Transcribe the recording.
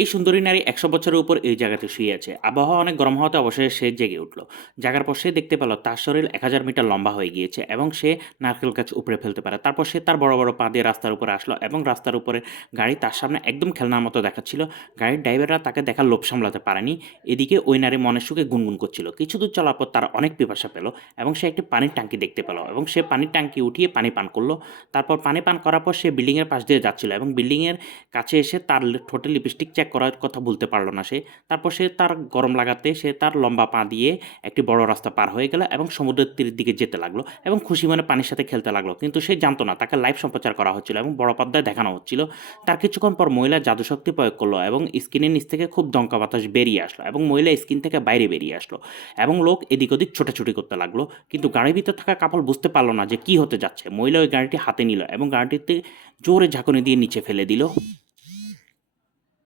এই সুন্দরী নারী ১০০ বছরের উপর এই জায়গাতে শুয়ে আছে। আবহাওয়া অনেক গরম হওয়াতে অবশেষে সে জেগে উঠল। জাগার পর সে দেখতে পেল তার শরীর ১০০০ মিটার লম্বা হয়ে গিয়েছে এবং সে নারকেল গাছ উপড়ে ফেলতে পারে। তারপর সে তার বড়, বড় পা দিয়ে রাস্তার উপরে আসলো এবং রাস্তার উপরে গাড়ি তার সামনে একদম খেলনার মতো দেখাচ্ছিল। গাড়ির ড্রাইভাররা তাকে দেখার লোভ সামলাতে পারেনি। এদিকে ওই নারী মনের সুখে গুনগুন করছিল। কিছু দূর চলার পর তার অনেক পিপাসা পেল এবং সে একটি পানির ট্যাঙ্কি দেখতে পেল এবং সে পানির ট্যাঙ্কি উঠিয়ে পানি পান করল। তারপর পানি পান করার পর সে বিল্ডিংয়ের পাশ দিয়ে যাচ্ছিল এবং বিল্ডিংয়ের কাছে এসে তার ঠোঁটে লিপস্টিক চেক করার কথা ভুলতে পারল না সে। তারপর সে তার গরম লাগাতে সে তার লম্বা পা দিয়ে একটি বড় রাস্তা পার হয়ে গেল এবং সমুদ্রের তীরের দিকে যেতে লাগলো এবং খুশি মনে পানির সাথে খেলতে লাগলো। কিন্তু সে জানতো না তাকে লাইভ সম্প্রচার করা হচ্ছিল এবং বড় পর্দায় দেখানো হচ্ছিল। তার কিছুক্ষণ পর মহিলা জাদুশক্তি প্রয়োগ করলো এবং স্ক্রিনের নিচ থেকে খুব দমকা বাতাস বেরিয়ে আসলো এবং মহিলা স্ক্রিন থেকে বাইরে বেরিয়ে আসলো এবং লোক এদিক ওদিক ছোটাছুটি করতে লাগলো। কিন্তু গাড়ির ভিতর থাকা কাপল বুঝতে পারলো না যে কি হতে যাচ্ছে। মহিলা ওই গাড়িটি হাতে নিল এবং গাড়িটিতে জোরে ঝাঁকুনি দিয়ে নিচে ফেলে দিল।